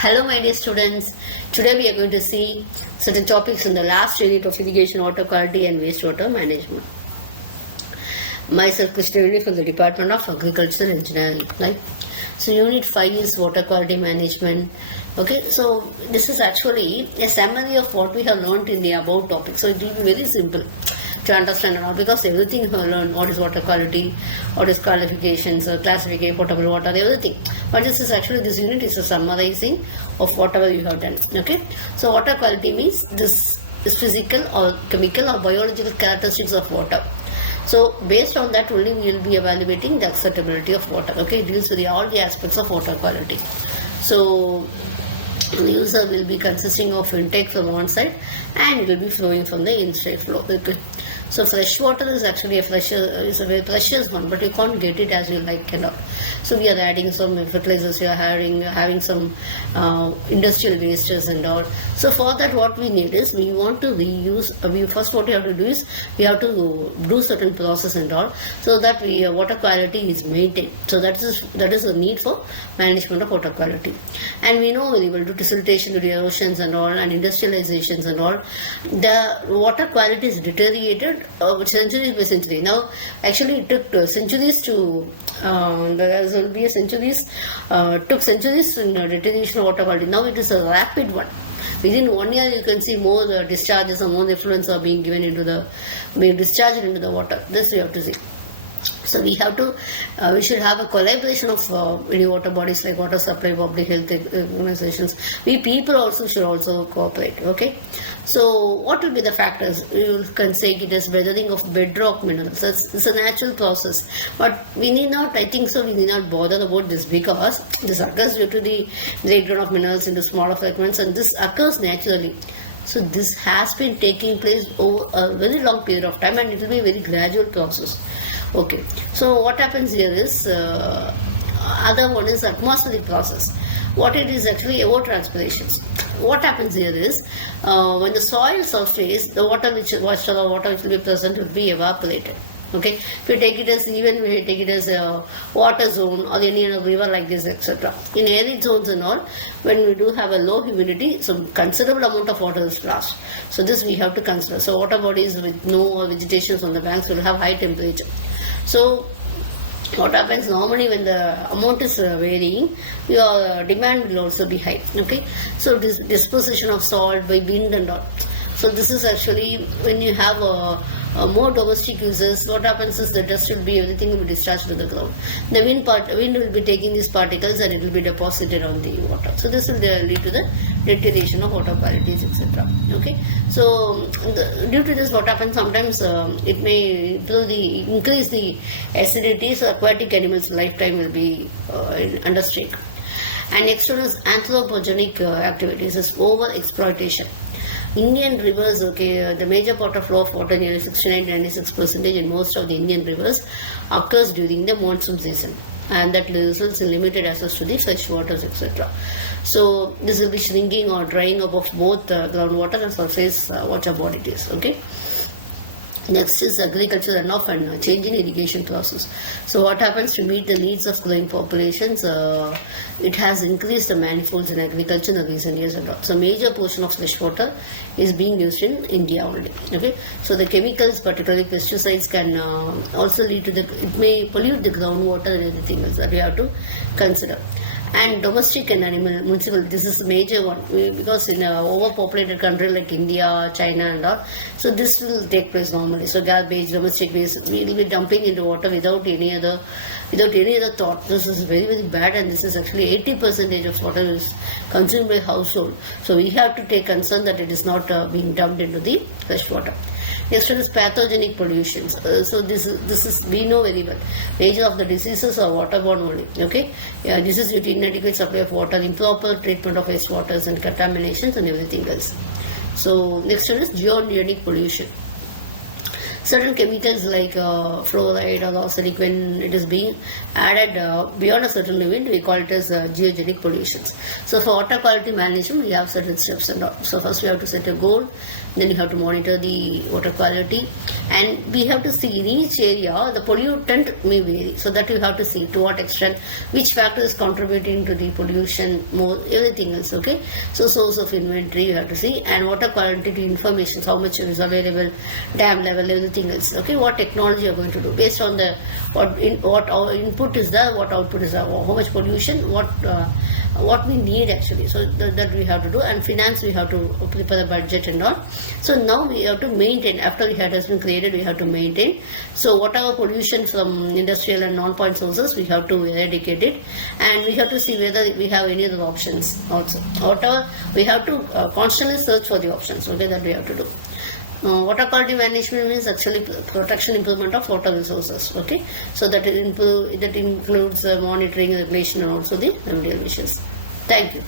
Hello my dear students, today we are going to see certain topics in the last unit of irrigation, water quality and wastewater management. Myself Krishna from the Department of Agricultural Engineering. Right? So unit 5 is water quality management. Okay, so this is actually a summary of what we have learned in the above topic. So it will be very simple to understand and all, because everything you have learned, what is water quality, what is qualifications, classification, potable water, everything. But this unit is a summarizing of whatever you have done. Okay, so water quality means this is physical or chemical or biological characteristics of water. So based on that only we will be evaluating the acceptability of water. Okay, it deals with all the aspects of water quality. So the user will be consisting of intake from one side and it will be flowing from the in-state flow. Okay. So fresh water is actually a very precious one, but you can't get it as you like and all. So we are adding some fertilizers, we are having some industrial wastes and all. So for that what we need is, we want to reuse, first what we have to do is, we have to do certain process and all, so that water quality is maintained. So that is the need for management of water quality. And we know very well, due to siltation, due to erosions and all, and industrializations and all, the water quality is deteriorated centuries by century. Now, actually, it took centuries to took centuries in deterioration of water quality. Now it is a rapid one. Within 1 year, you can see more discharges or more effluents are being discharged into the water. This we have to see. So we should have a collaboration of many water bodies like water supply, public health organizations. We people also should also cooperate. Okay. So what will be the factors? You can say it is weathering of bedrock minerals. It's a natural process, but we need not bother about this, because this occurs due to the breakdown of minerals into smaller fragments, and this occurs naturally. So this has been taking place over a very long period of time, and it will be a very gradual process. Okay, so what happens here is, other one is atmospheric process. What it is actually evapotranspirations. What happens here is, when the soil surface, the water which will be present will be evaporated. Okay, if you take it as a water zone or any other river like this, etc. In arid zones and all, when we do have a low humidity, so considerable amount of water is lost. So this we have to consider. So water bodies with no vegetations on the banks will have high temperature. So what happens normally when the amount is varying, your demand will also be high. Okay, so this disposition of salt by wind and all. So this is actually when you have more domestic users, what happens is the dust will be, everything will be discharged to the ground. The wind will be taking these particles and it will be deposited on the water. So this will lead to the deterioration of water qualities, etc. Okay. So due to this, what happens sometimes, it may increase the acidity, so aquatic animals' lifetime will be under stake. And next one is anthropogenic activities, is over exploitation. Indian rivers, the major part of flow of water, nearly 69-96% in most of the Indian rivers, occurs during the monsoon season, and that results in limited access to the fresh waters, etc. So this will be shrinking or drying up of both groundwater and surface water bodies. Okay. Next is agriculture runoff and change in irrigation process. So what happens to meet the needs of growing populations? It has increased the manifolds in agriculture in the recent years and all. So major portion of fresh water is being used in India only. Okay, so the chemicals, particularly pesticides, can also lead to it may pollute the groundwater and everything else that we have to consider. And domestic and animal municipal, this is a major one, because in an overpopulated country like India, China and all, so this will take place normally. So garbage, domestic waste, we will be dumping into water without any other thought. This is very, very bad, and this is actually 80% of water is consumed by household. So we have to take concern that it is not being dumped into the fresh water. Next one is pathogenic pollutions. So this is we know very well. Major of the diseases are waterborne only. Okay, this is due to inadequate supply of water, improper treatment of wastewaters and contaminations and everything else. So next one is geogenic pollution. certain chemicals like fluoride or arsenic, when it is being added beyond a certain limit, we call it as geogenic pollutions. So for water quality management, we have certain steps and all. So first we have to set a goal, then you have to monitor the water quality, and we have to see in each area the pollutant may vary. So that you have to see to what extent, which factor is contributing to the pollution more, everything else. Okay, so source of inventory you have to see, and water quality information, how much is available, dam level, everything else. Okay, what technology you are going to do based on the what our input is there, what output is there, how much pollution, what we need actually. So that we have to do, and finance we have to prepare the budget and all. So now we have to maintain, after it has been created, we have to maintain. So whatever pollution from industrial and non-point sources, we have to eradicate it, and we have to see whether we have any other options also. Whatever, we have to constantly search for the options. Okay, that we have to do. Water quality management means actually protection, improvement of water resources. Okay, so that includes monitoring, regulation, and also the remedial measures. Thank you.